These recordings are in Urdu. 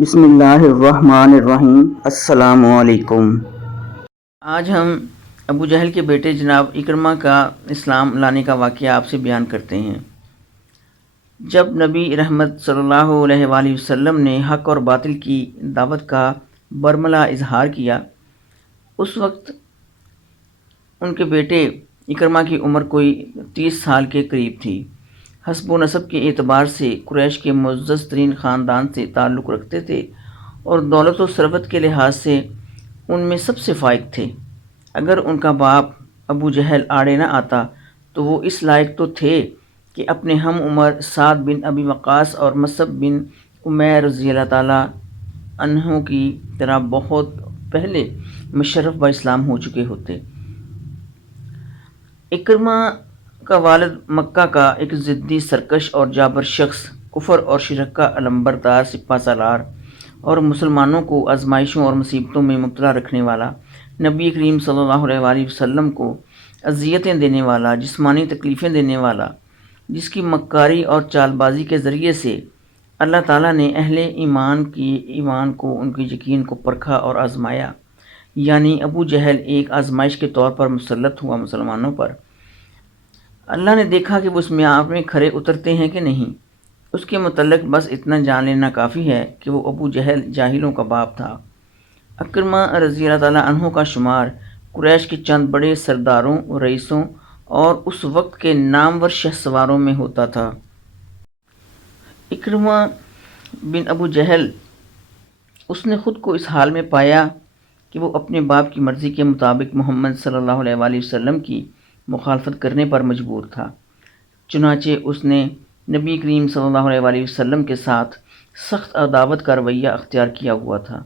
بسم اللہ الرحمن الرحیم۔ السلام علیکم۔ آج ہم ابو جہل کے بیٹے جناب اکرمہ کا اسلام لانے کا واقعہ آپ سے بیان کرتے ہیں۔ جب نبی رحمت صلی اللہ علیہ وآلہ وسلم نے حق اور باطل کی دعوت کا برملا اظہار کیا، اس وقت ان کے بیٹے اکرمہ کی عمر کوئی 30 سال کے قریب تھی۔ حسب و نسب کے اعتبار سے قریش کے معزز ترین خاندان سے تعلق رکھتے تھے اور دولت و ثروت کے لحاظ سے ان میں سب سے فائق تھے۔ اگر ان کا باپ ابو جہل آڑے نہ آتا تو وہ اس لائق تو تھے کہ اپنے ہم عمر سعد بن ابی وقاص اور مصعب بن عمیر رضی اللہ تعالیٰ عنہ کی طرح بہت پہلے مشرف با اسلام ہو چکے ہوتے۔ اکرمہ کا والد مکہ کا ایک ضدی، سرکش اور جابر شخص، کفر اور شرک کا علمبردار سپہ سالار اور مسلمانوں کو آزمائشوں اور مصیبتوں میں مبتلا رکھنے والا، نبی کریم صلی اللہ علیہ وآلہ وسلم کو اذیتیں دینے والا، جسمانی تکلیفیں دینے والا، جس کی مکاری اور چال بازی کے ذریعے سے اللہ تعالیٰ نے اہل ایمان کو، ان کے یقین کو پرکھا اور آزمایا، یعنی ابو جہل ایک آزمائش کے طور پر مسلط ہوا مسلمانوں پر۔ اللہ نے دیکھا کہ وہ اس میعاد میں کھرے اترتے ہیں کہ نہیں۔ اس کے متعلق بس اتنا جان لینا کافی ہے کہ وہ ابو جہل جاہلوں کا باپ تھا۔ اکرمہ رضی اللہ تعالیٰ عنہ کا شمار قریش کے چند بڑے سرداروں، رئیسوں اور اس وقت کے نامور شہسواروں میں ہوتا تھا۔ اکرمہ بن ابو جہل، اس نے خود کو اس حال میں پایا کہ وہ اپنے باپ کی مرضی کے مطابق محمد صلی اللہ علیہ وآلہ وسلم کی مخالفت کرنے پر مجبور تھا۔ چنانچہ اس نے نبی کریم صلی اللہ علیہ وآلہ وسلم کے ساتھ سخت عداوت کا رویہ اختیار کیا ہوا تھا۔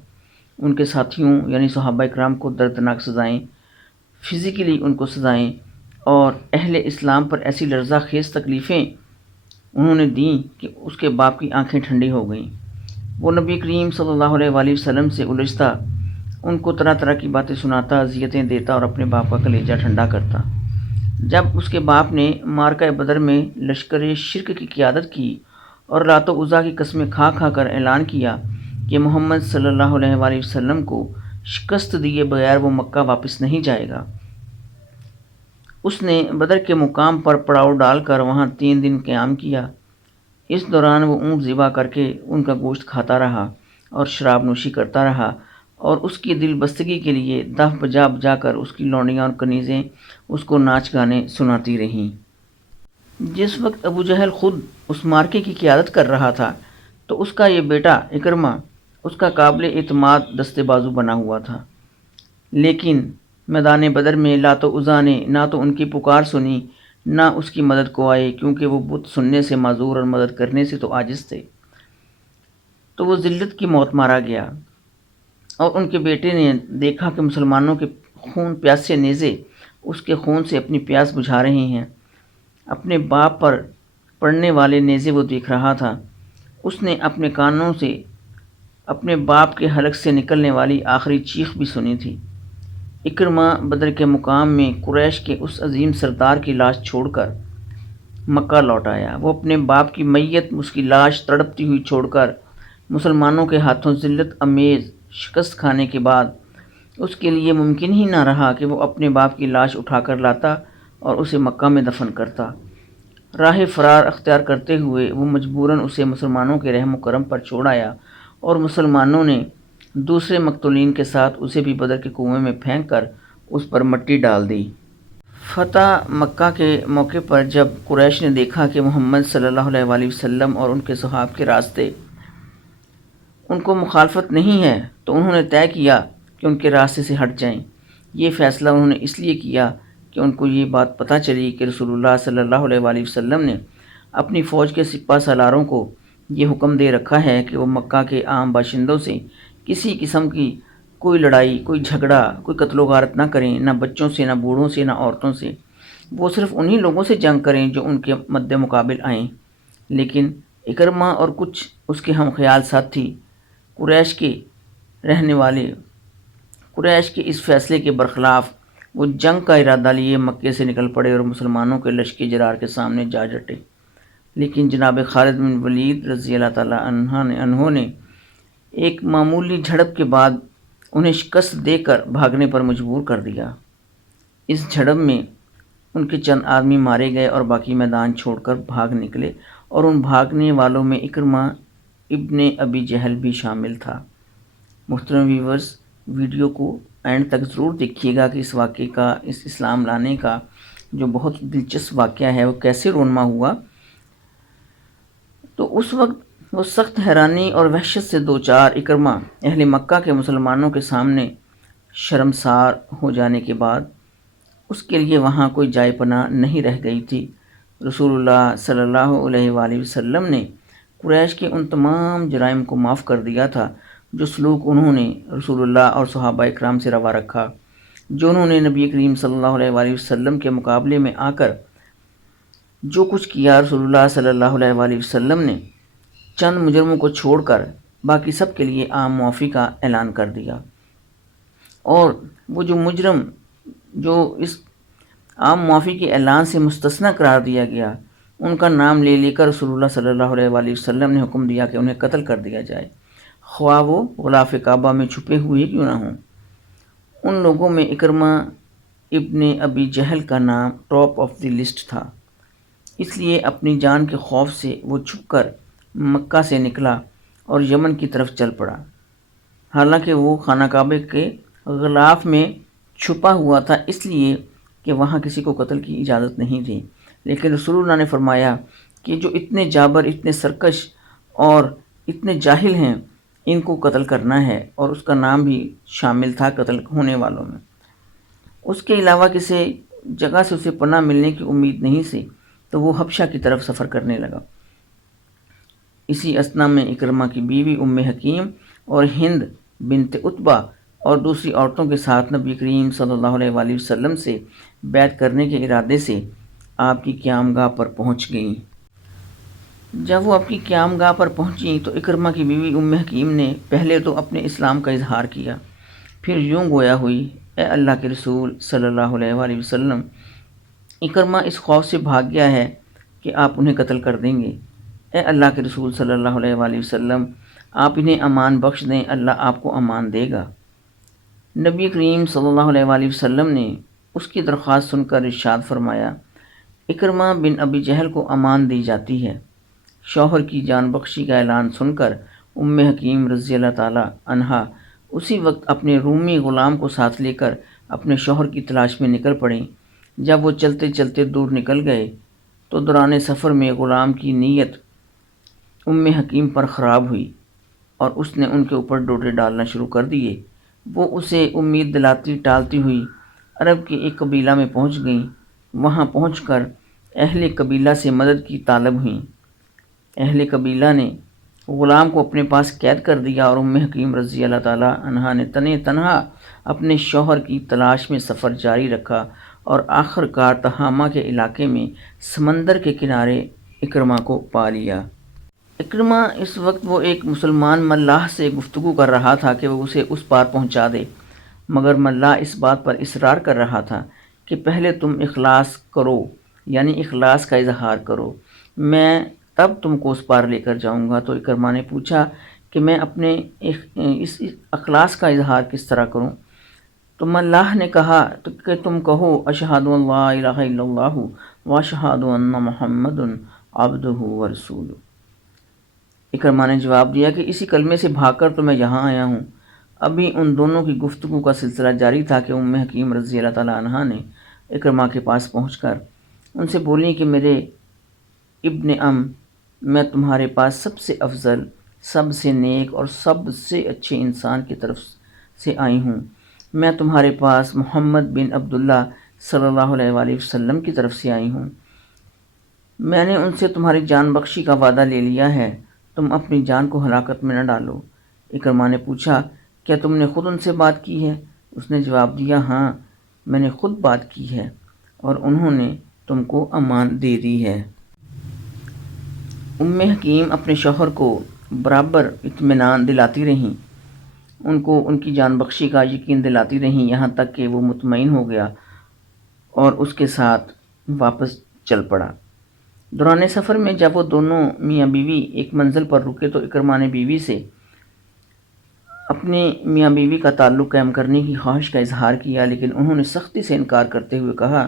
ان کے ساتھیوں یعنی صحابہ کرام کو دردناک سزائیں، فزیکلی ان کو سزائیں اور اہل اسلام پر ایسی لرزہ خیز تکلیفیں انہوں نے دیں کہ اس کے باپ کی آنکھیں ٹھنڈی ہو گئیں۔ وہ نبی کریم صلی اللہ علیہ وآلہ وسلم سے الجھتا، ان کو طرح طرح کی باتیں سناتا، اذیتیں دیتا اور اپنے باپ کا کلیجہ ٹھنڈا کرتا۔ جب اس کے باپ نے معرکہ بدر میں لشکر شرک کی قیادت کی اور لات و عزیٰ کی قسمیں کھا کھا کر اعلان کیا کہ محمد صلی اللہ علیہ وآلہ وسلم کو شکست دیے بغیر وہ مکہ واپس نہیں جائے گا، اس نے بدر کے مقام پر پڑاؤ ڈال کر وہاں 3 دن قیام کیا۔ اس دوران وہ اونٹ ذبح کر کے ان کا گوشت کھاتا رہا اور شراب نوشی کرتا رہا اور اس کی دل بستگی کے لیے دف بجا بجا کر اس کی لونڈیاں اور کنیزیں اس کو ناچ گانے سناتی رہیں۔ جس وقت ابو جہل خود اس مارکے کی قیادت کر رہا تھا تو اس کا یہ بیٹا اکرمہ اس کا قابل اعتماد دستے بازو بنا ہوا تھا، لیکن میدان بدر میں لات و عزیٰ نے نہ تو ان کی پکار سنی نہ اس کی مدد کو آئے، کیونکہ وہ بت سننے سے معذور اور مدد کرنے سے تو عاجز تھے۔ تو وہ ذلت کی موت مارا گیا اور ان کے بیٹے نے دیکھا کہ مسلمانوں کے خون پیاسے نیزے اس کے خون سے اپنی پیاس بجھا رہے ہیں۔ اپنے باپ پر پڑنے والے نیزے وہ دیکھ رہا تھا۔ اس نے اپنے کانوں سے اپنے باپ کے حلق سے نکلنے والی آخری چیخ بھی سنی تھی۔ اکرمہ بدر کے مقام میں قریش کے اس عظیم سردار کی لاش چھوڑ کر مکہ لوٹ آیا۔ وہ اپنے باپ کی میت، اس کی لاش تڑپتی ہوئی چھوڑ کر مسلمانوں کے ہاتھوں ذلت امیز شکست کھانے کے بعد اس کے لیے ممکن ہی نہ رہا کہ وہ اپنے باپ کی لاش اٹھا کر لاتا اور اسے مکہ میں دفن کرتا۔ راہ فرار اختیار کرتے ہوئے وہ مجبوراً اسے مسلمانوں کے رحم و کرم پر چھوڑ آیا اور مسلمانوں نے دوسرے مقتولین کے ساتھ اسے بھی بدر کے کنویں میں پھینک کر اس پر مٹی ڈال دی۔ فتح مکہ کے موقع پر جب قریش نے دیکھا کہ محمد صلی اللہ علیہ وآلہ وسلم اور ان کے صحاب کے راستے ان کو مخالفت نہیں ہے تو انہوں نے طے کیا کہ ان کے راستے سے ہٹ جائیں۔ یہ فیصلہ انہوں نے اس لیے کیا کہ ان کو یہ بات پتہ چلی کہ رسول اللہ صلی اللہ علیہ وآلہ وسلم نے اپنی فوج کے سپہ سالاروں کو یہ حکم دے رکھا ہے کہ وہ مکہ کے عام باشندوں سے کسی قسم کی کوئی لڑائی، کوئی جھگڑا، کوئی قتل و غارت نہ کریں، نہ بچوں سے، نہ بوڑھوں سے، نہ عورتوں سے۔ وہ صرف انہی لوگوں سے جنگ کریں جو ان کے مد مقابل آئیں۔ لیکن اکرمہ اور کچھ اس کے ہم خیال ساتھی قریش کے رہنے والے قریش کے اس فیصلے کے برخلاف وہ جنگ کا ارادہ لیے مکے سے نکل پڑے اور مسلمانوں کے لشکر جرار کے سامنے جا ڈٹے۔ لیکن جناب خالد بن ولید رضی اللہ تعالیٰ عنہ نے ایک معمولی جھڑپ کے بعد انہیں شکست دے کر بھاگنے پر مجبور کر دیا۔ اس جھڑپ میں ان کے چند آدمی مارے گئے اور باقی میدان چھوڑ کر بھاگ نکلے، اور ان بھاگنے والوں میں اکرمہ ابن ابی جہل بھی شامل تھا۔ محترم ویورز، ویڈیو کو اینڈ تک ضرور دیکھیے گا کہ اس واقعے کا، اس اسلام لانے کا جو بہت دلچسپ واقعہ ہے وہ کیسے رونما ہوا۔ تو اس وقت وہ سخت حیرانی اور وحشت سے دوچار اکرمہ اہل مکہ کے مسلمانوں کے سامنے شرمسار ہو جانے کے بعد اس کے لیے وہاں کوئی جائے پناہ نہیں رہ گئی تھی۔ رسول اللہ صلی اللہ علیہ وآلہ وسلم نے قریش کے ان تمام جرائم کو معاف کر دیا تھا جو سلوک انہوں نے رسول اللہ اور صحابہ اکرام سے روا رکھا، جو انہوں نے نبی کریم صلی اللہ علیہ وآلہ وسلم کے مقابلے میں آ کر جو کچھ کیا۔ رسول اللہ صلی اللہ علیہ وآلہ وسلم نے چند مجرموں کو چھوڑ کر باقی سب کے لیے عام معافی کا اعلان کر دیا، اور وہ جو مجرم جو اس عام معافی کے اعلان سے مستثنی قرار دیا گیا، ان کا نام لے کر رسول اللہ صلی اللہ علیہ وآلہ وسلم نے حکم دیا کہ انہیں قتل کر دیا جائے، خواہ وہ غلاف کعبہ میں چھپے ہوئے کیوں نہ ہوں۔ ان لوگوں میں اکرمہ ابن ابی جہل کا نام ٹاپ آف دی لسٹ تھا، اس لیے اپنی جان کے خوف سے وہ چھپ کر مکہ سے نکلا اور یمن کی طرف چل پڑا۔ حالانکہ وہ خانہ کعبہ کے غلاف میں چھپا ہوا تھا، اس لیے کہ وہاں کسی کو قتل کی اجازت نہیں تھی، لیکن رسول اللہ نے فرمایا کہ جو اتنے جابر، اتنے سرکش اور اتنے جاہل ہیں، ان کو قتل کرنا ہے، اور اس کا نام بھی شامل تھا قتل ہونے والوں میں۔ اس کے علاوہ کسی جگہ سے اسے پناہ ملنے کی امید نہیں سی، تو وہ حبشہ کی طرف سفر کرنے لگا۔ اسی اثنا میں اکرمہ کی بیوی ام حکیم اور ہند بنت عتبہ اور دوسری عورتوں کے ساتھ نبی کریم صلی اللہ علیہ وآلہ وسلم سے بیعت کرنے کے ارادے سے آپ کی قیامگاہ پر پہنچ گئیں۔ جب وہ آپ کی قیامگاہ پر پہنچیں تو اکرمہ کی بیوی ام حکیم نے پہلے تو اپنے اسلام کا اظہار کیا، پھر یوں گویا ہوئی: اے اللہ کے رسول صلی اللہ علیہ وآلہ وسلم، اکرمہ اس خوف سے بھاگ گیا ہے کہ آپ انہیں قتل کر دیں گے۔ اے اللہ کے رسول صلی اللہ علیہ وآلہ وسلم، آپ انہیں امان بخش دیں، اللہ آپ کو امان دے گا۔ نبی کریم صلی اللہ علیہ وآلہ وسلم نے اس کی درخواست سن کر ارشاد فرمایا: اکرمہ بن ابی جہل کو امان دی جاتی ہے۔ شوہر کی جان بخشی کا اعلان سن کر ام حکیم رضی اللہ تعالی عنہا اسی وقت اپنے رومی غلام کو ساتھ لے کر اپنے شوہر کی تلاش میں نکل پڑیں۔ جب وہ چلتے چلتے دور نکل گئے تو دوران سفر میں غلام کی نیت ام حکیم پر خراب ہوئی اور اس نے ان کے اوپر ڈوڈے ڈالنا شروع کر دیے۔ وہ اسے امید دلاتی ٹالتی ہوئی عرب کے ایک قبیلہ میں پہنچ گئیں۔ وہاں پہنچ کر اہل قبیلہ سے مدد کی طالب ہوئیں۔ اہل قبیلہ نے غلام کو اپنے پاس قید کر دیا اور ام حکیم رضی اللہ تعالی عنہا نے تنہا اپنے شوہر کی تلاش میں سفر جاری رکھا اور آخر کار تہامہ کے علاقے میں سمندر کے کنارے اکرمہ کو پا لیا۔ اکرمہ اس وقت وہ ایک مسلمان ملاح سے گفتگو کر رہا تھا کہ وہ اسے اس پار پہنچا دے، مگر ملاح اس بات پر اصرار کر رہا تھا کہ پہلے تم اخلاص کرو، یعنی اخلاص کا اظہار کرو، میں تب تم کو اس پار لے کر جاؤں گا۔ تو اکرمہ نے پوچھا کہ میں اپنے اس اخلاص کا اظہار کس طرح کروں؟ تو ملاح نے کہا کہ تم کہو: اشہد ان لا الہ الا اللہ و اشہد ان محمد عبدہ و رسولہ۔ اکرمہ نے جواب دیا کہ اسی کلمے سے بھاگ کر تو میں یہاں آیا ہوں۔ ابھی ان دونوں کی گفتگو کا سلسلہ جاری تھا کہ ام حکیم رضی اللہ تعالی عنہا نے اکرمہ کے پاس پہنچ کر ان سے بولی کہ میرے ابن میں تمہارے پاس سب سے افضل، سب سے نیک اور سب سے اچھے انسان کی طرف سے آئی ہوں۔ میں تمہارے پاس محمد بن عبداللہ صلی اللہ علیہ وآلہ وسلم کی طرف سے آئی ہوں۔ میں نے ان سے تمہاری جان بخشی کا وعدہ لے لیا ہے، تم اپنی جان کو ہلاکت میں نہ ڈالو۔ اکرمہ نے پوچھا: کیا تم نے خود ان سے بات کی ہے؟ اس نے جواب دیا: ہاں، میں نے خود بات کی ہے اور انہوں نے تم کو امان دے دی ہے۔ ام حکیم اپنے شوہر کو برابر اطمینان دلاتی رہیں، ان کو ان کی جان بخشی کا یقین دلاتی رہیں، یہاں تک کہ وہ مطمئن ہو گیا اور اس کے ساتھ واپس چل پڑا۔ دوران سفر میں جب وہ دونوں میاں بیوی ایک منزل پر رکے تو اکرمہ نے بیوی سے اپنے میاں بیوی کا تعلق قائم کرنے کی خواہش کا اظہار کیا، لیکن انہوں نے سختی سے انکار کرتے ہوئے کہا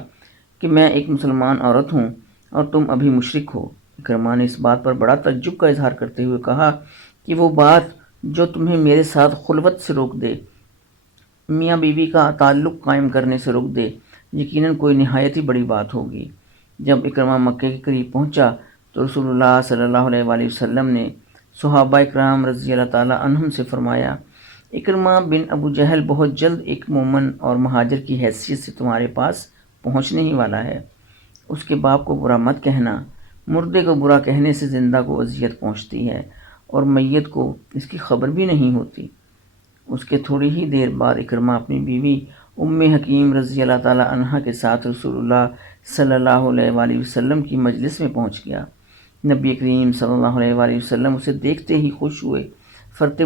کہ میں ایک مسلمان عورت ہوں اور تم ابھی مشرک ہو۔ اکرمہ نے اس بات پر بڑا تعجب کا اظہار کرتے ہوئے کہا کہ وہ بات جو تمہیں میرے ساتھ خلوت سے روک دے، میاں بیوی کا تعلق قائم کرنے سے روک دے، یقیناً کوئی نہایت ہی بڑی بات ہوگی۔ جب اکرمہ مکے کے قریب پہنچا تو رسول اللہ صلی اللہ علیہ وآلہ وسلم نے صحابہ اکرام رضی اللہ تعالیٰ عنہم سے فرمایا، اکرمہ بن ابو جہل بہت جلد ایک مومن اور مہاجر کی حیثیت سے تمہارے پاس پہنچنے ہی والا ہے۔ اس کے باپ کو برا مت کہنا، مردے کو برا کہنے سے زندہ کو اذیت پہنچتی ہے اور میت کو اس کی خبر بھی نہیں ہوتی۔ اس کے تھوڑی ہی دیر بعد اکرمہ اپنی بیوی ام حکیم رضی اللہ تعالیٰ عنہا کے ساتھ رسول اللہ صلی اللہ علیہ وآلہ وسلم کی مجلس میں پہنچ گیا۔ نبی کریم صلی اللہ علیہ وآلہ وسلم اسے دیکھتے ہی خوش ہوئے، فرط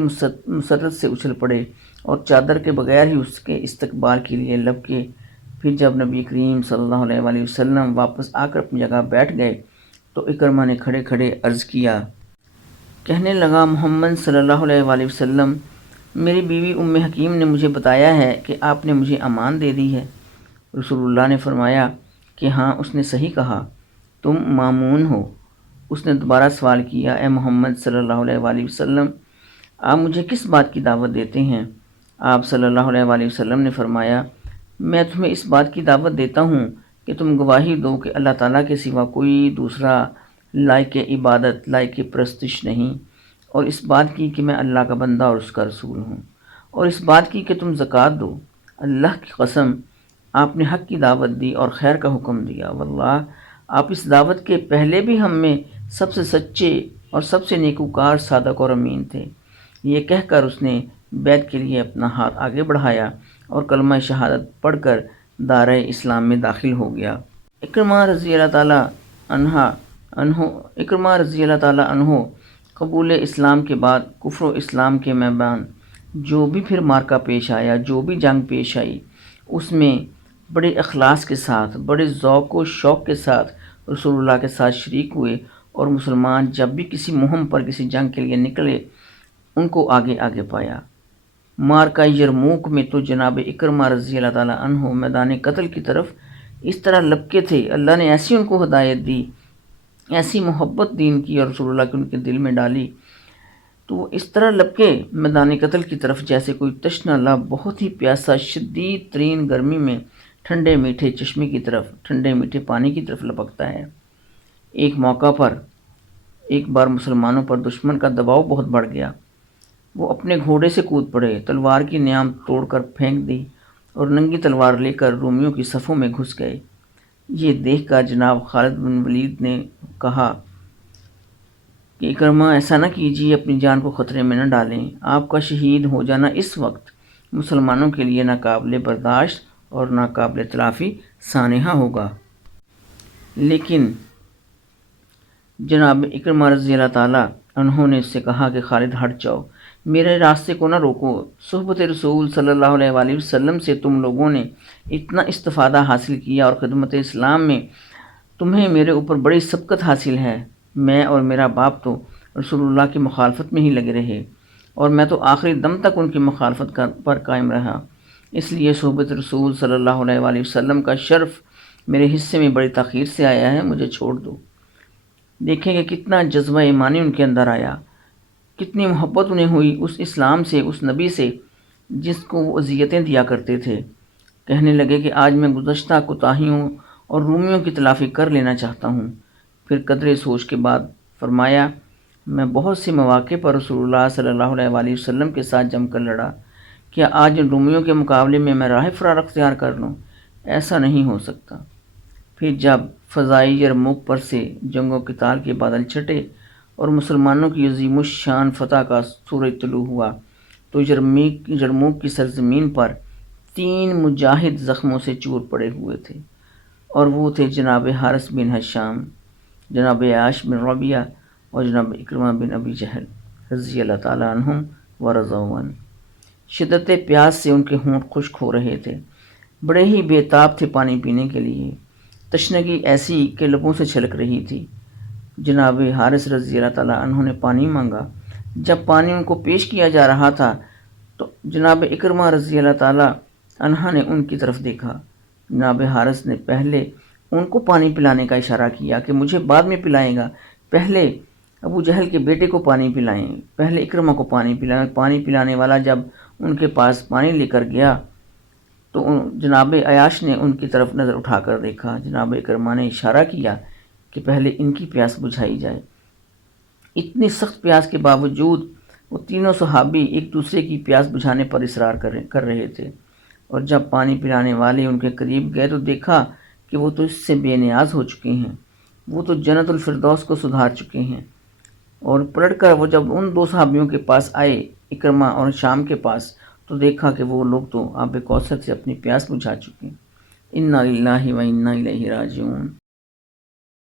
مسرت سے اچھل پڑے اور چادر کے بغیر ہی اس کے استقبال کے لیے لبکے۔ پھر جب نبی کریم صلی اللہ علیہ وآلہ وسلم واپس آ کر اپنی جگہ بیٹھ گئے تو اکرمہ نے کھڑے کھڑے عرض کیا، کہنے لگا، محمد صلی اللہ علیہ وآلہ وسلم، میری بیوی ام حکیم نے مجھے بتایا ہے کہ آپ نے مجھے امان دے دی ہے۔ رسول اللہ نے فرمایا کہ ہاں، اس نے صحیح کہا، تم مامون ہو۔ اس نے دوبارہ سوال کیا، اے محمد صلی اللہ علیہ وآلہ وسلم، آپ مجھے کس بات کی دعوت دیتے ہیں؟ آپ صلی اللہ علیہ وآلہ وسلم نے فرمایا، میں تمہیں اس بات کی دعوت دیتا ہوں کہ تم گواہی دو کہ اللہ تعالیٰ کے سوا کوئی دوسرا لائق عبادت، لائق پرستش نہیں، اور اس بات کی کہ میں اللہ کا بندہ اور اس کا رسول ہوں، اور اس بات کی کہ تم زکوٰۃ دو۔ اللہ کی قسم، آپ نے حق کی دعوت دی اور خیر کا حکم دیا، واللہ آپ اس دعوت کے پہلے بھی ہم میں سب سے سچے اور سب سے نیکوکار، صادق اور امین تھے۔ یہ کہہ کر اس نے بیعت کے لیے اپنا ہاتھ آگے بڑھایا اور کلمہ شہادت پڑھ کر دائرہ اسلام میں داخل ہو گیا۔ اکرمہ رضی اللہ تعالیٰ عنہ قبول اسلام کے بعد کفر و اسلام کے میدان جو بھی پھر مارکہ پیش آیا، جو بھی جنگ پیش آئی، اس میں بڑے اخلاص کے ساتھ، بڑے ذوق و شوق کے ساتھ رسول اللہ کے ساتھ شریک ہوئے، اور مسلمان جب بھی کسی مہم پر، کسی جنگ کے لیے نکلے، ان کو آگے آگے پایا۔ مارکہ یرموک میں تو جناب اکرمہ رضی اللہ تعالیٰ عنہ میدان قتل کی طرف اس طرح لپکے تھے، اللہ نے ایسی ان کو ہدایت دی، ایسی محبت دین کی اور رسول اللہ کی ان کے دل میں ڈالی، تو وہ اس طرح لپکے میدان قتل کی طرف جیسے کوئی تشنہ لب بہت ہی پیاسا شدید ترین گرمی میں ٹھنڈے میٹھے چشمے کی طرف، ٹھنڈے میٹھے پانی کی طرف لپکتا ہے۔ ایک موقع پر ایک بار مسلمانوں پر دشمن کا دباؤ بہت بڑھ گیا، وہ اپنے گھوڑے سے کود پڑے، تلوار کی نیام توڑ کر پھینک دی اور ننگی تلوار لے کر رومیوں کی صفوں میں گھس گئے۔ یہ دیکھ کر جناب خالد بن ولید نے کہا کہ اکرمہ ایسا نہ کیجیے، اپنی جان کو خطرے میں نہ ڈالیں، آپ کا شہید ہو جانا اس وقت مسلمانوں کے لیے ناقابل برداشت اور ناقابل تلافی سانحہ ہوگا۔ لیکن جناب اکرمہ رضی اللہ تعالیٰ انہوں نے اس سے کہا کہ خالد ہٹ جاؤ، میرے راستے کو نہ روکو، صحبت رسول صلی اللہ علیہ وآلہ وسلم سے تم لوگوں نے اتنا استفادہ حاصل کیا اور خدمت اسلام میں تمہیں میرے اوپر بڑی سبقت حاصل ہے۔ میں اور میرا باپ تو رسول اللہ کی مخالفت میں ہی لگے رہے اور میں تو آخری دم تک ان کی مخالفت پر قائم رہا، اس لیے صحبت رسول صلی اللہ علیہ وآلہ وسلم کا شرف میرے حصے میں بڑی تاخیر سے آیا ہے، مجھے چھوڑ دو۔ دیکھیں کہ کتنا جذبہ ایمانی ان کے اندر آیا، کتنی محبت انہیں ہوئی اس اسلام سے، اس نبی سے جس کو وہ اذیتیں دیا کرتے تھے۔ کہنے لگے کہ آج میں گزشتہ کوتاہیوں اور رومیوں کی تلافی کر لینا چاہتا ہوں۔ پھر قدرے سوچ کے بعد فرمایا، میں بہت سے مواقع پر رسول اللہ صلی اللہ علیہ وآلہ وسلم کے ساتھ جم کر لڑا، کیا آج ان رومیوں کے مقابلے میں میں راہ فرار اختیار کر لوں؟ ایسا نہیں ہو سکتا۔ پھر جب فضائے یرموک پر سے جنگ و قتال کے بادل چھٹے اور مسلمانوں کی عظیم الشان فتح کا سورج طلوع ہوا تو یرموک کی سرزمین پر 3 مجاہد زخموں سے چور پڑے ہوئے تھے، اور وہ تھے جناب حارث بن ہشام، جناب عیاش بن ربیعہ اور جناب اکرمہ بن ابی جہل رضی اللہ تعالیٰ عنہم ورضوا عنہ۔ شدت پیاس سے ان کے ہونٹ خشک ہو رہے تھے، بڑے ہی بے تاب تھے پانی پینے کے لیے، تشنگی ایسی کہ لبوں سے چھلک رہی تھی۔ جناب حارث رضی اللہ تعالیٰ عنہ نے پانی مانگا، جب پانی ان کو پیش کیا جا رہا تھا تو جناب اکرمہ رضی اللہ تعالیٰ عنہ نے ان کی طرف دیکھا۔ جناب حارث نے پہلے ان کو پانی پلانے کا اشارہ کیا کہ مجھے بعد میں پلائیں گا، پہلے ابو جہل کے بیٹے کو پانی پلائیں، پہلے اکرمہ کو پانی پلائیں۔ پانی پلانے والا جب ان کے پاس پانی لے کر گیا تو جناب عیاش نے ان کی طرف نظر اٹھا کر دیکھا۔ جناب اکرمہ نے اشارہ کیا کہ پہلے ان کی پیاس بجھائی جائے۔ اتنی سخت پیاس کے باوجود وہ تینوں صحابی ایک دوسرے کی پیاس بجھانے پر اصرار کر رہے تھے، اور جب پانی پلانے والے ان کے قریب گئے تو دیکھا کہ وہ تو اس سے بے نیاز ہو چکے ہیں، وہ تو جنت الفردوس کو سدھار چکے ہیں۔ اور پلٹ کر وہ جب ان دو صحابیوں کے پاس آئے، اکرمہ اور شام کے پاس، تو دیکھا کہ وہ لوگ تو آب کوثر سے اپنی پیاس بجھا چکے۔ انا للہ و انا الیہ راجعون۔